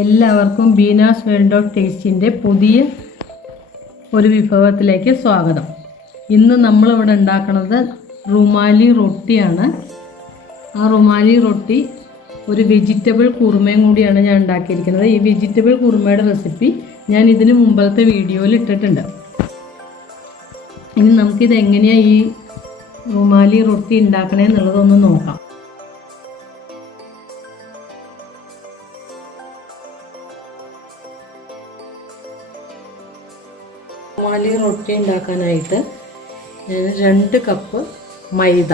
എല്ലാവർക്കും Beena's world of ടേസ്റ്റിൻ്റെ പുതിയ ഒരു വിഭവത്തിലേക്ക് സ്വാഗതം. ഇന്ന് നമ്മളിവിടെ ഉണ്ടാക്കുന്നത് റുമാലി റൊട്ടിയാണ്. ആ റുമാലി റൊട്ടി ഒരു വെജിറ്റബിൾ കുറുമയും കൂടിയാണ് ഞാൻ ഉണ്ടാക്കിയിരിക്കുന്നത്. ഈ വെജിറ്റബിൾ കുറുമയുടെ റെസിപ്പി ഞാൻ ഇതിന് മുമ്പത്തെ വീഡിയോയിൽ ഇട്ടിട്ടുണ്ട്. ഇനി നമുക്കിത് എങ്ങനെയാണ് ഈ റുമാലി റൊട്ടി ഉണ്ടാക്കണേ എന്നുള്ളതൊന്ന് നോക്കാം. റുമാലി റൊട്ടി ഉണ്ടാക്കാനായിട്ട് ഞാൻ 2 കപ്പ് മൈദ,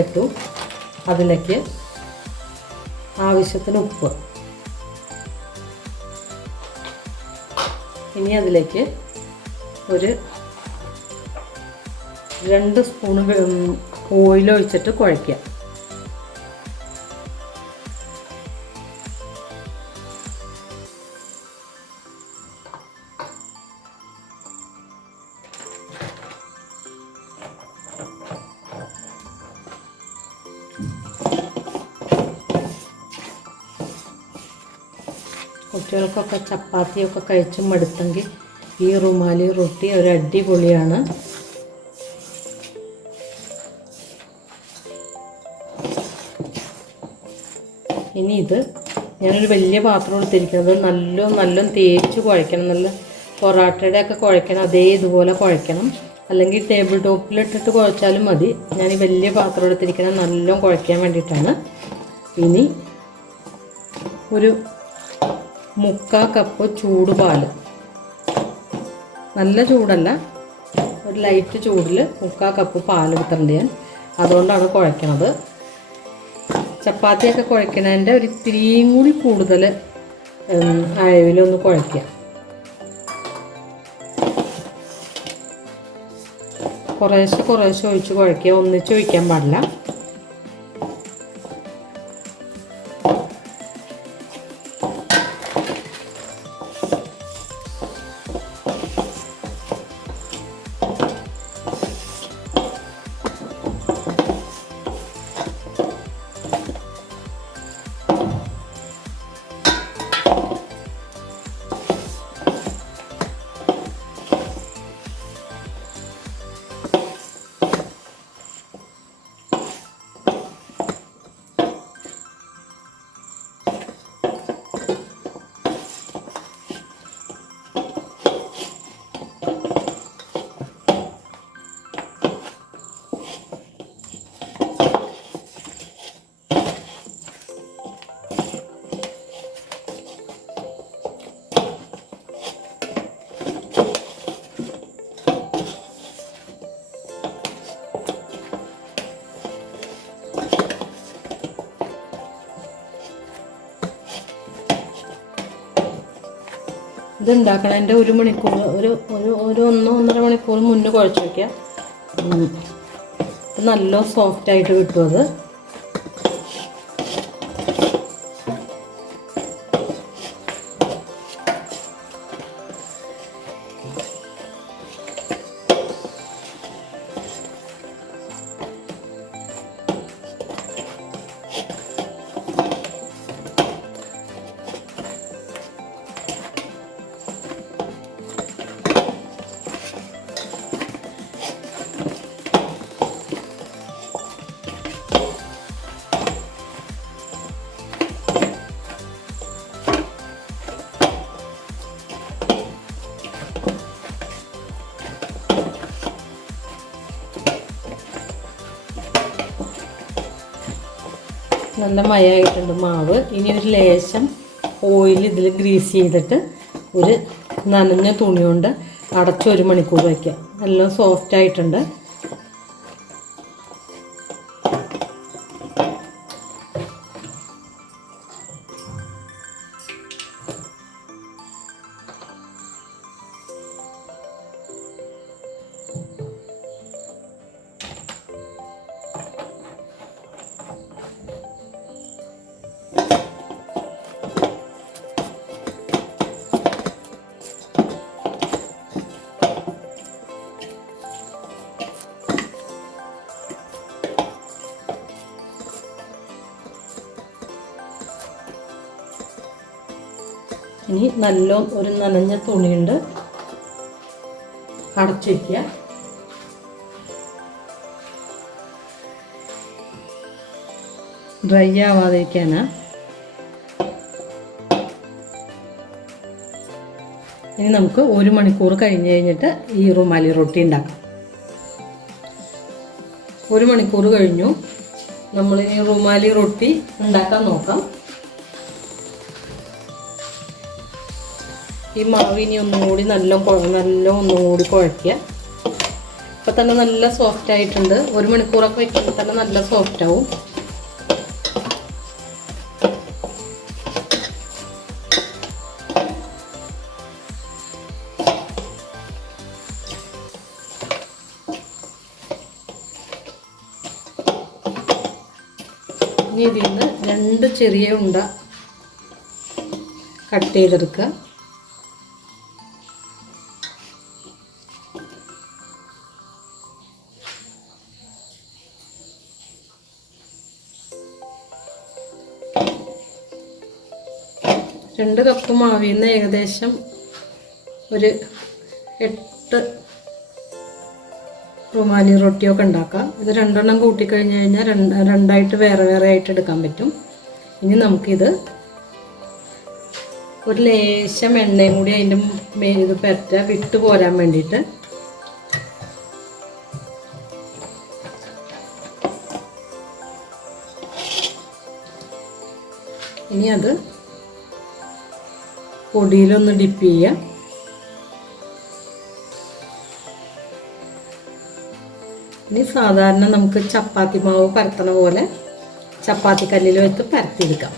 ഇട്ടു. അതിലേക്ക് ആവശ്യത്തിന് ഉപ്പ്. ഇനി അതിലേക്ക് ഒരു 2 സ്പൂൺ ഓയിൽ ഒഴിച്ചിട്ട് കുഴയ്ക്കുക. കുട്ടികൾക്കൊക്കെ ചപ്പാത്തിയൊക്കെ കഴിച്ച് മടുത്തെങ്കിൽ ഈ റുമാലി റൊട്ടി ഒരു അടിപൊളിയാണ്. ഇനി ഇത് ഞാനൊരു വലിയ പാത്രം എടുത്തിരിക്കുന്നത് നല്ല തേച്ച് കുഴയ്ക്കണം. നല്ല പൊറാട്ടയുടെ ഒക്കെ കുഴയ്ക്കണം, അതേ ഇതുപോലെ കുഴയ്ക്കണം. അല്ലെങ്കിൽ ടേബിൾ ടോപ്പിലിട്ടിട്ട് കുഴച്ചാലും മതി. ഞാൻ ഈ വലിയ പാത്രം എടുത്തിരിക്കുന്നത് നല്ല കുഴയ്ക്കാൻ വേണ്ടിയിട്ടാണ്. ഇനി ഒരു 3/4 കപ്പ് ചൂടുപാൽ, നല്ല ചൂടല്ല, ഒരു ലൈറ്റ് ചൂടിൽ 3/4 കപ്പ് പാലെടുത്തിട്ടുണ്ട് ഞാൻ. അതുകൊണ്ടാണ് കുഴയ്ക്കണത്. ചപ്പാത്തിയൊക്കെ കുഴക്കണതിൻ്റെ ഒരു ഇത്തിരിയും കൂടി കൂടുതൽ അളവിലൊന്ന് കുഴയ്ക്കുക. കുറേശ്ശെ ഒഴിച്ച് കുഴയ്ക്കുക, ഒന്നിച്ച് ഒഴിക്കാൻ പാടില്ല. ഇത് ഉണ്ടാക്കണതിൻ്റെ 1 മണിക്കൂർ, ഒരു 1-1.5 മണിക്കൂർ മുന്നേ കുഴച്ച് വയ്ക്കുക. നല്ല സോഫ്റ്റായിട്ട് കിട്ടും അത്. നല്ല മയമായിട്ടുണ്ട് മാവ്. ഇനി ഒരു ലേശം ഓയിൽ ഇതിൽ ഗ്രീസ് ചെയ്തിട്ട് ഒരു നനഞ്ഞ തുണി കൊണ്ട് അടച്ച് 1 മണിക്കൂർ വയ്ക്കുക. നല്ല സോഫ്റ്റായിട്ടുണ്ട്. ഇനി നല്ല ഒരു നനഞ്ഞ തുണിയുണ്ട് അടച്ചു വയ്ക്കുക. ഡ്രൈ ആവാതിരിക്കാനാ. ഇനി നമുക്ക് 1 മണിക്കൂർ കഴിഞ്ഞിട്ട് ഈ റുമാലി റൊട്ടി ഉണ്ടാക്കാം. 1 മണിക്കൂർ കഴിഞ്ഞു. നമ്മളിനി റുമാലി റൊട്ടി ഉണ്ടാക്കാൻ നോക്കാം. ഈ മാവ് ഇനി ഒന്നുകൂടി നല്ല ഒന്നുകൂടി കുഴയ്ക്കുക. ഇപ്പം തന്നെ നല്ല സോഫ്റ്റ് ആയിട്ടുണ്ട്. 1 മണിക്കൂറൊക്കെ വയ്ക്കുമ്പോൾ തന്നെ നല്ല സോഫ്റ്റ് ആവും. ഇനി ഇതിൽ നിന്ന് 2 ചെറിയ ഉണ്ട കട്ട് ചെയ്തെടുക്കുക. രണ്ട് കപ്പ് മാവിൽ നിന്ന് ഏകദേശം ഒരു 8 റുമാലി റൊട്ടിയൊക്കെ ഉണ്ടാക്കാം. ഇത് 2 എണ്ണം കൂട്ടിക്കഴിഞ്ഞ് കഴിഞ്ഞാൽ രണ്ടായിട്ട് വേറെ ആയിട്ട് എടുക്കാൻ പറ്റും. ഇനി നമുക്കിത് ഒരു ലേശം എണ്ണയും കൂടി അതിൻ്റെ ഇത് പറ്റുക വിട്ട് പോരാൻ വേണ്ടിയിട്ട്. ഇനി അത് പൊടിയിലൊന്ന് ഡിപ്പ് ചെയ്യുക. ഇനി സാധാരണ നമുക്ക് ചപ്പാത്തി മാവ് പരത്തണ പോലെ ചപ്പാത്തി കല്ലിൽ വെച്ച് പരത്തിയെടുക്കാം.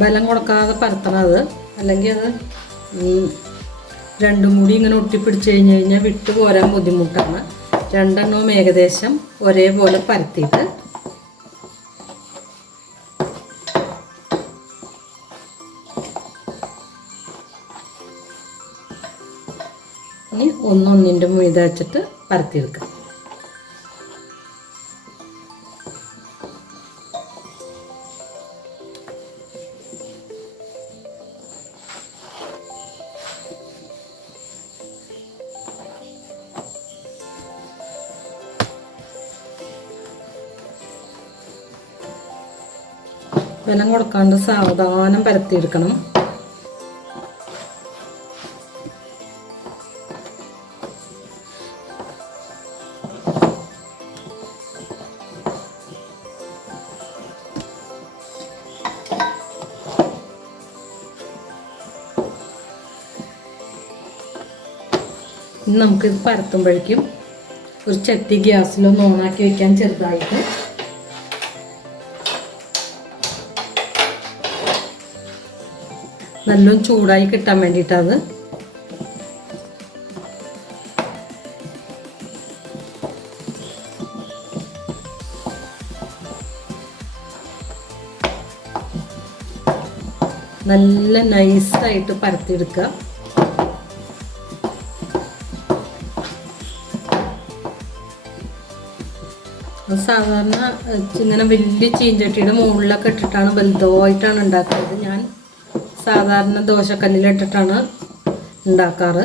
ബലം കൊടുക്കാതെ പരത്തണത്, അല്ലെങ്കിൽ അത് രണ്ടും കൂടി ഇങ്ങനെ ഒട്ടിപ്പിടിച്ച് കഴിഞ്ഞാൽ വിട്ടു പോരാൻ ബുദ്ധിമുട്ടാണ്. 2 എണ്ണവും ഏകദേശം ഒരേപോലെ പരത്തിയിട്ട് ഇനി ഒന്നിൻ്റെ മീതെ വെച്ചിട്ട് പരത്തിയെടുക്കാം. ബലം കൊടുക്കാണ്ട് സാവധാനം പരത്തിയെടുക്കണം. ഇനി നമുക്കിത് പരത്തുമ്പോഴേക്കും ഒരു ചട്ടി ഗ്യാസിലൊന്ന് ഓണാക്കി വെക്കാൻ ചെറുതായിട്ട്. നല്ലോണം ചൂടായി കിട്ടാൻ വേണ്ടിയിട്ടത്. നല്ല നൈസായിട്ട് പരത്തിയെടുക്കുക. സാധാരണ ഇങ്ങനെ വലിയ ചീഞ്ചട്ടിയുടെ മുകളിലൊക്കെ ഇട്ടിട്ടാണ് വലുതായിട്ടാണ് ഉണ്ടാക്കുന്നത്. ഞാൻ സാധാരണ ദോശക്കല്ലിലിട്ടിട്ടാണ് ഉണ്ടാക്കാറ്.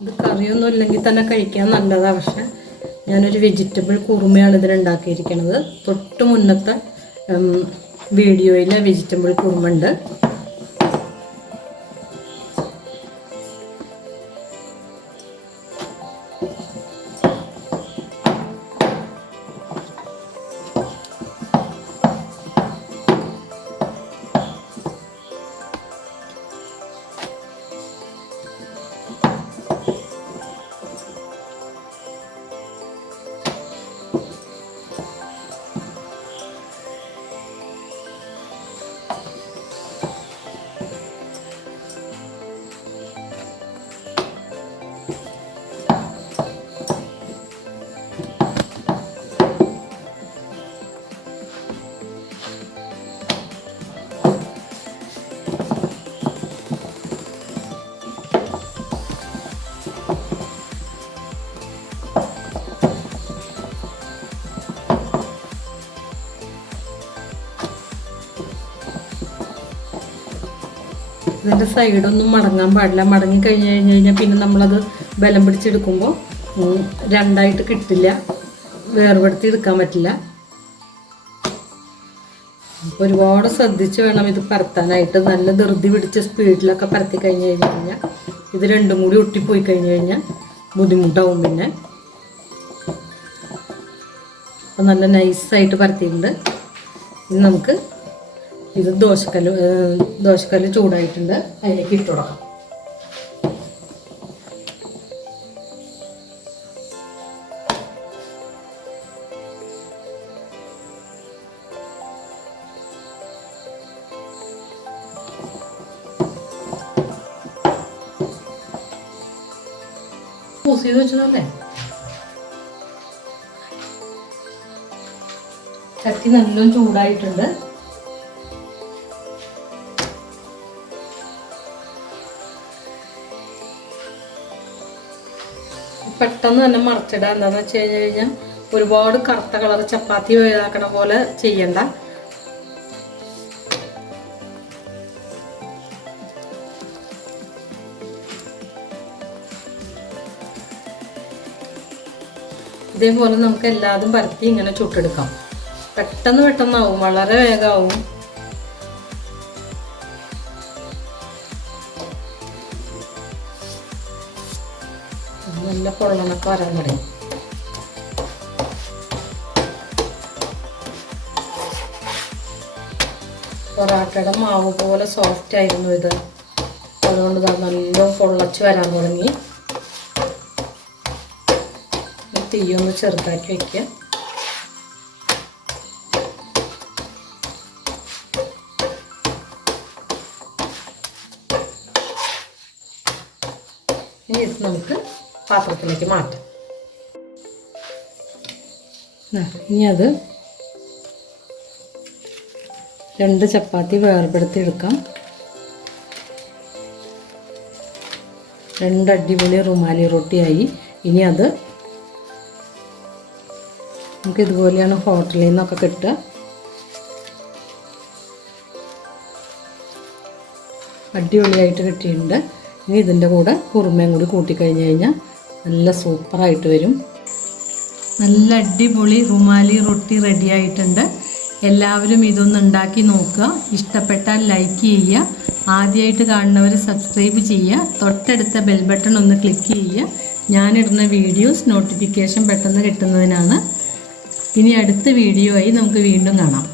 ഇത് കറിയൊന്നും ഇല്ലെങ്കിൽ തന്നെ കഴിക്കാൻ നല്ലതാണ്. പക്ഷെ ഞാനൊരു വെജിറ്റബിൾ കുറുമയാണ് ഇതിനുണ്ടാക്കിയിരിക്കുന്നത്. തൊട്ട് മുന്നത്തെ വീഡിയോയിൽ വെജിറ്റബിൾ കുറുമ ഉണ്ട്. ഇതിൻ്റെ സൈഡൊന്നും മടങ്ങാൻ പാടില്ല. മടങ്ങി കഴിഞ്ഞാൽ പിന്നെ നമ്മളത് ബലം പിടിച്ചെടുക്കുമ്പോൾ രണ്ടായിട്ട് കിട്ടില്ല, വേർപെടുത്തി എടുക്കാൻ പറ്റില്ല. ഒരുപാട് ശ്രദ്ധിച്ച് വേണം ഇത് പരത്താനായിട്ട്. നല്ല ധൃതി പിടിച്ച സ്പീഡിലൊക്കെ പരത്തി കഴിഞ്ഞ് കഴിഞ്ഞാൽ ഇത് രണ്ടും കൂടി ഒട്ടിപ്പോയി കഴിഞ്ഞ് കഴിഞ്ഞാൽ ബുദ്ധിമുട്ടാവും. പിന്നെ അപ്പം നല്ല നൈസായിട്ട് പരത്തിയിട്ടുണ്ട്. ഇനി നമുക്ക് ഇത് ദോശക്കല്ല് ചൂടായിട്ടുണ്ട്, അതിലേക്ക് ഇട്ട് കൊടുക്കാം. പൂസ് ചെയ്ത് വെച്ചതല്ലേ. ചട്ടി നല്ലോണം ചൂടായിട്ടുണ്ട്. പെട്ടെന്ന് തന്നെ മറിച്ചിടുക. എന്താണെന്ന് വെച്ച് കഴിഞ്ഞാൽ ഒരുപാട് കറുത്ത കളർ ചപ്പാത്തി ഇതാക്കണ പോലെ ചെയ്യണ്ട. ഇതേപോലെ നമുക്ക് എല്ലാതും പരത്തി ഇങ്ങനെ ചുട്ടെടുക്കാം. പെട്ടെന്നാവും, വളരെ വേഗമാവും. നല്ല പൊള്ളണൊക്കെ വരാൻ തുടങ്ങി. പൊറാട്ടയുടെ മാവ് പോലെ സോഫ്റ്റ് ആയിരുന്നു ഇത്. അതുകൊണ്ട് നല്ല പൊള്ളച്ച് വരാൻ തുടങ്ങി. തീയൊന്ന് ചെറുതാക്കി വയ്ക്കുക. ഇനി ഇത് നമുക്ക് പാത്രത്തിലേക്ക് മാറ്റാം. ഇനി അത് 2 ചപ്പാത്തി വേർപെടുത്തി എടുക്കാം. 2 അടിപൊളി റുമാലി റൊട്ടിയായി. ഇനി അത് നമുക്ക് ഇതുപോലെയാണ് ഹോട്ടലിൽ നിന്നൊക്കെ കിട്ടുക. അടിപൊളിയായിട്ട് കിട്ടിയിട്ടുണ്ട്. ഇനി ഇതിൻ്റെ കൂടെ കുറുമയും കൂടി കൂട്ടിക്കഴിഞ്ഞ് കഴിഞ്ഞാൽ നല്ല സൂപ്പറായിട്ട് വരും. നല്ല അടിപൊളി റുമാലി റൊട്ടി റെഡി ആയിട്ടുണ്ട്. എല്ലാവരും ഇതൊന്ന് ഉണ്ടാക്കി നോക്കുക. ഇഷ്ടപ്പെട്ടാൽ ലൈക്ക് ചെയ്യുക. ആദ്യമായിട്ട് കാണുന്നവർ സബ്സ്ക്രൈബ് ചെയ്യുക. തൊട്ടടുത്ത ബെൽ ബട്ടൺ ഒന്ന് ക്ലിക്ക് ചെയ്യുക. ഞാനിടുന്ന വീഡിയോസ് നോട്ടിഫിക്കേഷൻ പെട്ടെന്ന് കിട്ടുന്നതിനാണ്. ഇനി അടുത്ത വീഡിയോ ആയി നമുക്ക് വീണ്ടും കാണാം.